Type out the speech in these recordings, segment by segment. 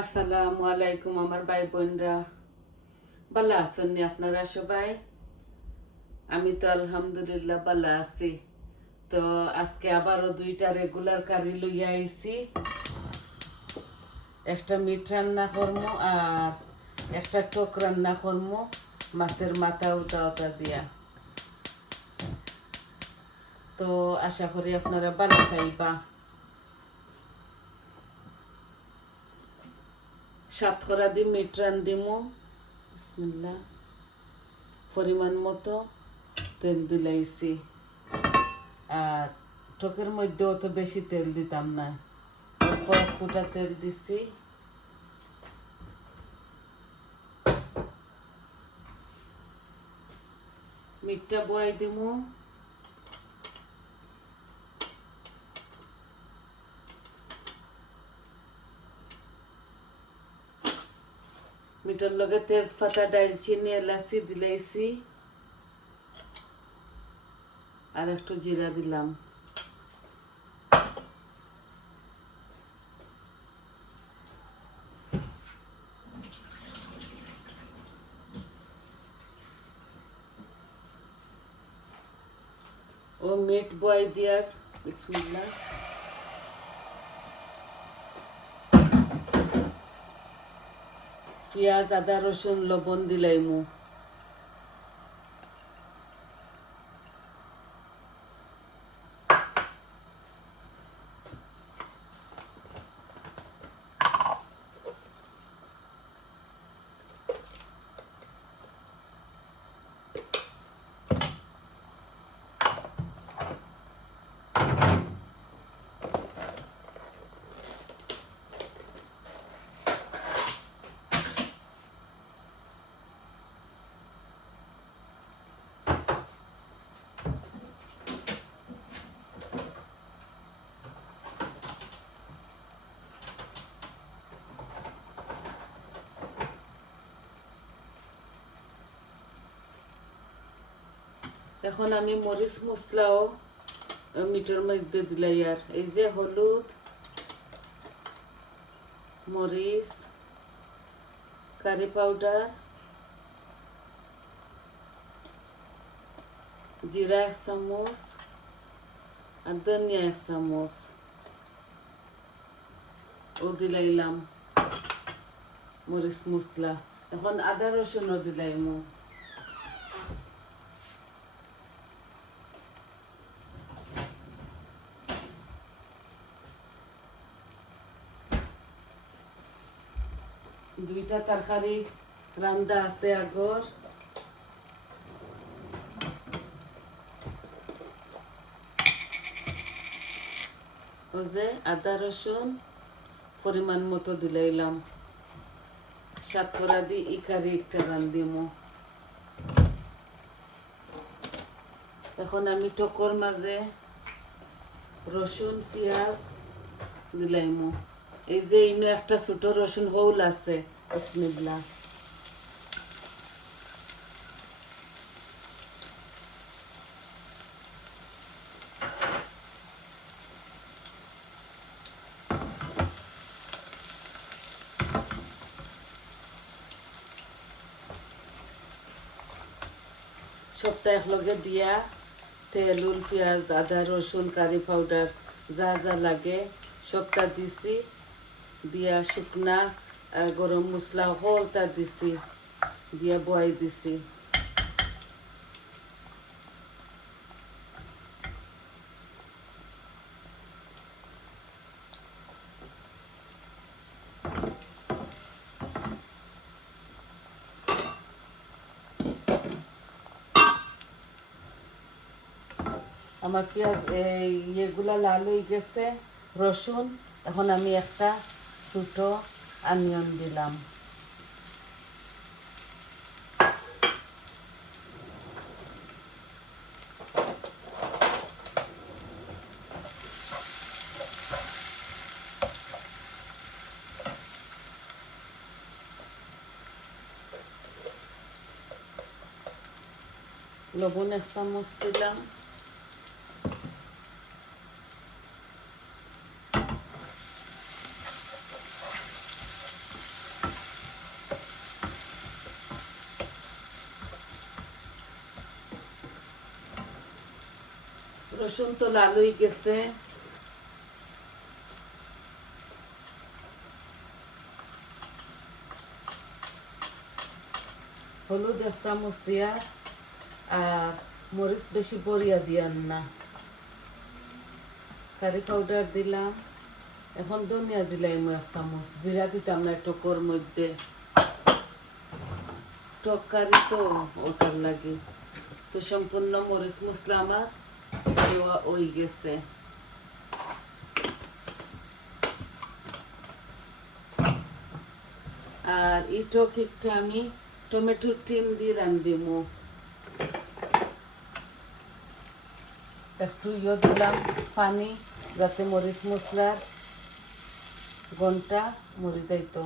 আসসালামু আলাইকুম আমার ভাই বোনরা। ভালো আছেন নি আপনারা সবাই? আমি তো আলহামদুলিল্লাহ ভালো আছি। তো আজকে আবারও দুইটা রেগুলার কারি লইয়া আইছি। একটা মিট রান্না করমু আর একটা টক রান্না করমু, মাছের মাথা উতা উতা দিয়া। তো আশা করি আপনারা ভালো খাইবা। সাতকরা দি, মিটরান দিমু। বিসমিল্লাহ। পরিমাণ মতো তেল দিলাইছি। আর টকের মধ্যে অত বেশি তেল দিতাম না। অল্প ফুটা তেল দিছি। মিটটা বয়াই দিমু। মিটার লগে তেজপাতা ডালচিনি এলাচি দিলাইছি। আর একটু জিরা দিলাম। ও মিট বয় দিয়ার, বিসমিল্লাহ। পেঁয়াজ আদা রসুন লবণ দিলাইমু এখন আমি মরিচ মশলাও মিটের মধ্যে দিলাই আর। এই যে হলুদ, মরিচ, কারি পাউডার, জিরা এক চামচ আর ধনিয়া এক চামচ। ও দিলাইলাম মরিচ মশলা এখন আদা রসুনও দিলাইমু। দুইটা তরকারি, রান্দা আছে আগর। যে আদা, রসুন, পরিমাণ মতো দিলাইলাম সাতকরা দি ই কারি একটা রান্দিমু এখন আমি টকর মাঝে রসুন, পেঁয়াজ দিলাইমু। এই যে ইনো একটা ছোট রসুন হৌল আছে। বিসমিল্লাহ সবটা একলগে দিয়া তেল উল পেঁয়াজ, আদা, রসুন, কারি পাউডার যা যা লাগে সবটা দিছি। দিয়া শুকনা গরম মশলা হলতা দিছি দিয়া বয়াই দিছি আমার পেঁয়াজ এই ইয়েগুলা লাল হয়ে গেছে রসুন এখন আমি একটা ছোটো আনিয়ন দিলাম লবণ এক চামচ দিলাম রসুন তো লালই গেছে। হলুদ এক চামচ দিয়া আর মরিচ বেশি বড়িয়া দিয়ান না। কারি পাউডার দিলাম। এখন ধনিয়া দিলাম এক চামচ। জিরা দিতাম না টকর মধ্যে। টক কারি তো ওটার লাগে। তো সম্পূর্ণ মরিচ মশলা আমার। দেওয়া গেছে আর এই টকিকটা আমি টমেটোর টিন দিয়ে রান্ধিম একটু ইয়ে দিলাম পানি, যাতে মরিচ মশলার গনটা মরে যাইতো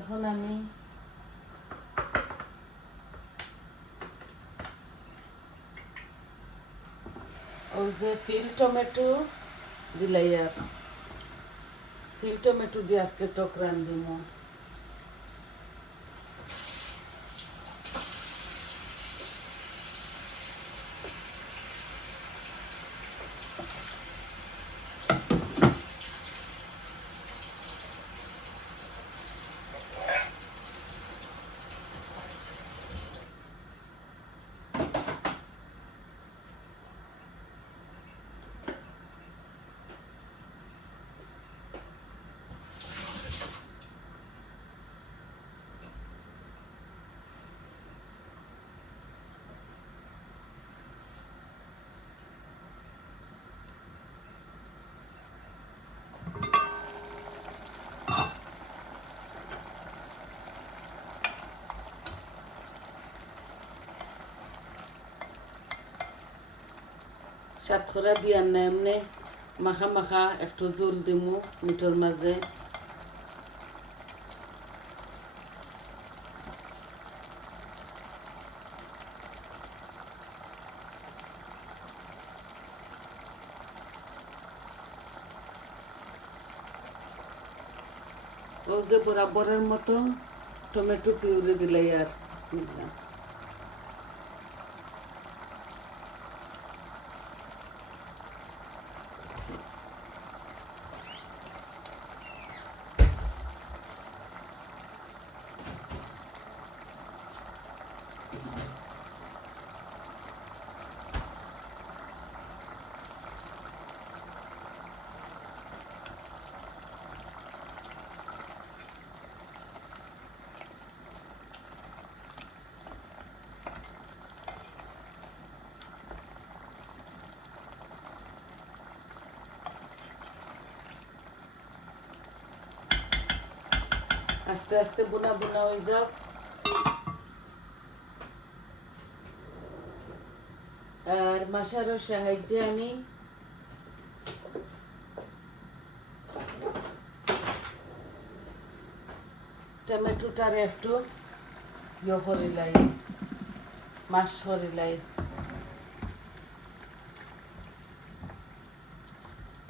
এখন আমি। ওই যে ফিল টমেটো দিলাই আর ফিল টমেটো দিয়ে আজকে টক রান্ধিম। সাতখরা দিয়ার না এমনি মাখা মাখা একটু জোল দিমু মিঠোর মাঝে। ও যে বরাবরের মতো টমেটো পিউরি দিলাই আর বিসমিল্লাহ। আস্তে আস্তে বোনা বোনা হয়ে যাক। আর মাসারও সাহায্যে আমি টমেটোটার একটু ইয়ে করে লাই মাস মাছ করিলাই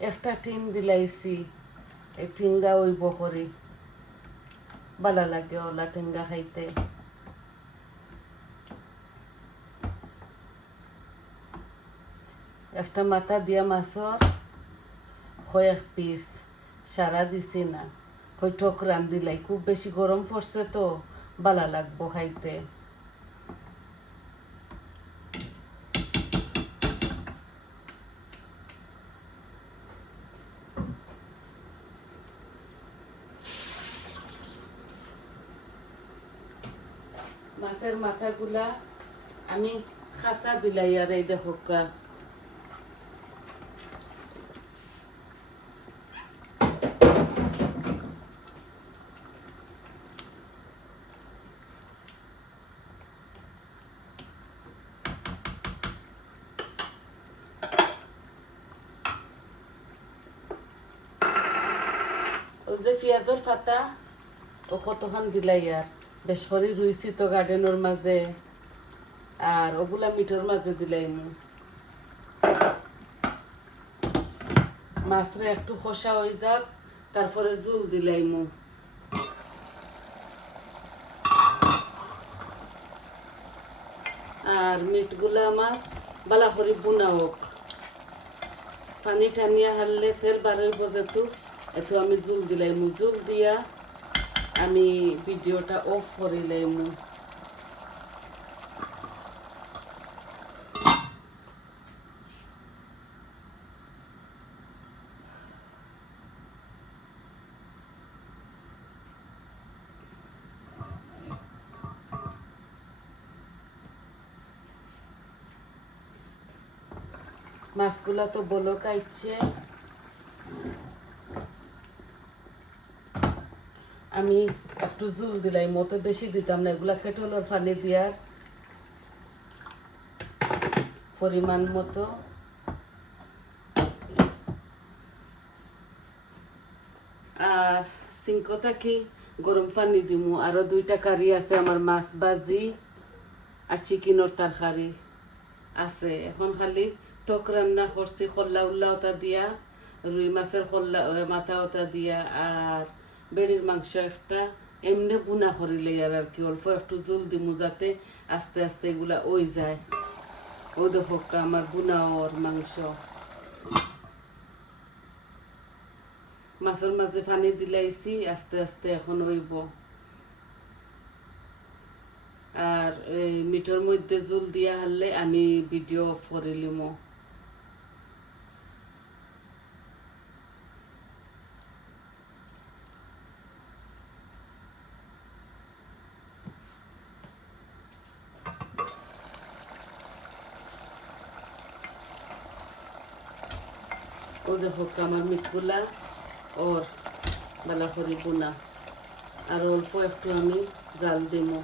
একটা টিন দিলাইছি, এই টিঙ্গা ওই বকরি ভালো লাগে ওলা টেঙ্গা খাইতে একটা মাথা দিয়া মাছর কয়েক পিস সারা দিছি না ওই ঠোক রান্দিলাই খুব বেশি গরম পড়ছে তো ভালো লাগবো খাইতে মাছের মাথাগুলা আমি খাসা দিলাই আর এই দেখো কা ওই যে পেঁয়াজের পাতা, ও কতখান দিলাই আর বেশ রুইছি তো গার্ডেনের মাঝে আর ওগুলা মিঠোর মাঝে দিলাই মু মাছরে একটু খসা হয়ে যাক, তারপরে জুল দিলাই মু আর মিটগুলা আমার বালা করে বুনাওক। পানি টানিয়া হারলে তেল বারোই বজেতু এত আমি জুল দিলাই মু জুল দিয়া আমি ভিডিওটা অফ করিলাই মু মাছগুলা তো বলক আইছে। আমি একটু জুল দিলাই, মতো বেশি দিতাম না, এগুলা কেটলের পানি দিয়ার পরিমাণ মতো। আর সিঙ্কটা কি? গরম পানি দিমু। আরও দুইটা কারি আছে, আমার মাছ ভাজি আর চিকেনের তরকারি আছে। এখন খালি টক রান্না করছি খোল্লা উল্লা ওটা দিয়া, রুই মাছের খোল্লা মাথা ওটা দিয়া আর বেড়ির মাংস একটা, এমনি বুনা করিলে আর কি, অল্প একটু জল দিমু যাতে আস্তে আস্তে এগুলা ওই যায়। ও দেখো আমার বুনা ওর মাংস। মাছের মাঝে পানি দিলাইছি, আস্তে আস্তে এখন হইব। আর এই মিঠোর মধ্যে জল দিয়া হারলে আমি ভিডিও অফ করে হোক আমার মিটগুলা ওর বেলা করি বুনা আর অল্প একটু আমি জাল দিমো।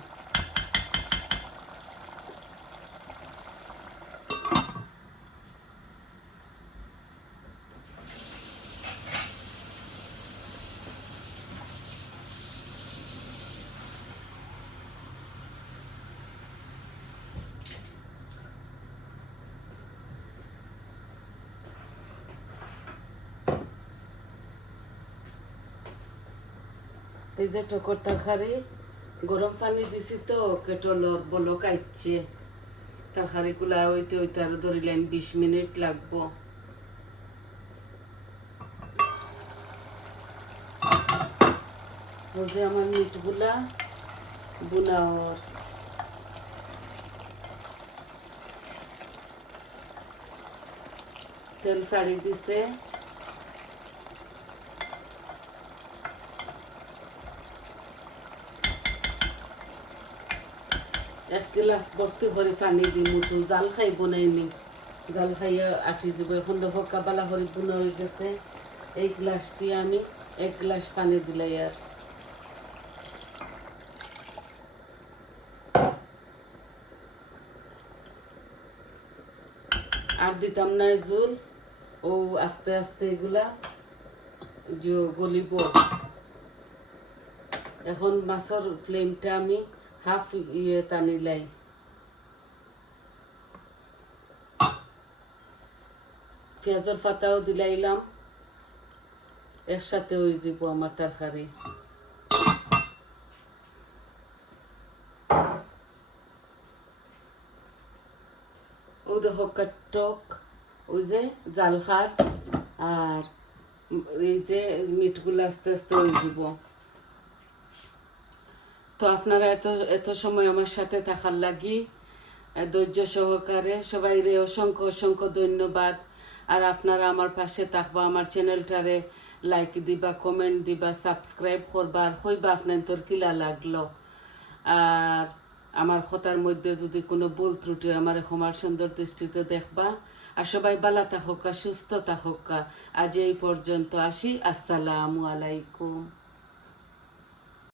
এই যে টকর তরকারি গরম পানি দিছি তো, কেটলর বলক আইছে। তরকারি গুলা হইতে হইতে আরও ধরিলেন বিশ মিনিট লাগবো। যে আমার মিটগুলা বুনাওর তেল শাড়ি দিছে। এক গ্লাস ভর্তি করে পানি দি মুঠো। জাল খাই, বনাই নি জাল খাইয়ে আঠি যাব এখন দেখো কাবালা করে বুনা হয়ে গেছে। এই গ্লাস দিয়ে আমি এক গ্লাস পানি দিলাই আর। আর দিতাম না জুল। ও আস্তে আস্তে এগুলা গলিব। এখন মাছের ফ্লেমটা আমি হাফ ইয়ে টানিলাই পেঁয়াজের পাতাও দিলাইলাম একসাথে হয়ে যাব আমার তরকারি ও দেখো টক ওই যে জাল খার আর এই যে মিটগুলো আস্তে আস্তে হয়ে যাব তো আপনারা এত এত সময় আমার সাথে থাকার লাগি ধৈর্য সহকারে। সবাই রে অসংখ্য অসংখ্য ধন্যবাদ। আর আপনারা আমার পাশে থাকবা, আমার চ্যানেলটারে লাইক দিবা কমেন্ট দিবা সাবস্ক্রাইব করবা, আর হইবা আপনার তোর কিলা লাগল। আর আমার কথার মধ্যে যদি কোনো ভুল ত্রুটি আমার ক্ষমার সুন্দর দৃষ্টিতে দেখবা। আর সবাই বালা থাকা, সুস্থ থাকা। আজ এই পর্যন্ত আসি। আসসালামু আলাইকুম।